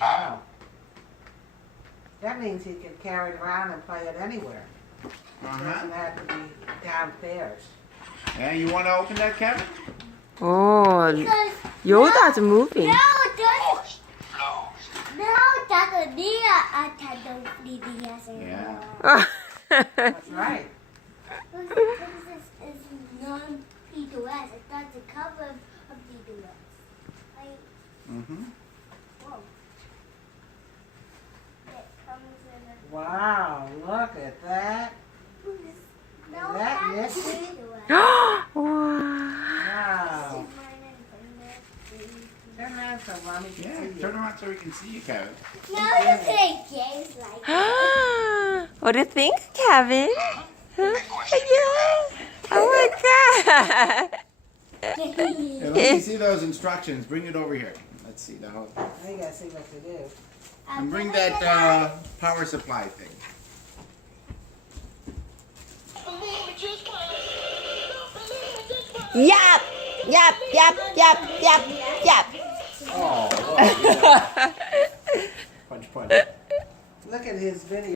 Wow. That means he can carry it around and play it anywhere. It doesn't have to be downstairs. Yeah, you want to open that, Kevin? Oh, Yoda's moving. No, that's a deer. I can't do DS anymore. Yeah. That's right. This is non-P2S. It's not the cover of P2S. Mm-hmm. Whoa. It comes in a... Wow, look at that. No, that that's Misty? P2S. Wow. Wow. Turn around so mommy can Yeah, see you. turn around so we can see you, Kevin. No, you play games like that. What do you think, Kevin? Huh? Yeah. Oh my God. Yeah, let me see those instructions. Bring it over here. Let's see now. Now you gotta see what to do. And bring that power supply thing. Yep. Yep. Yep. Yep. Yep. Yep. Oh, punch. Look at his video.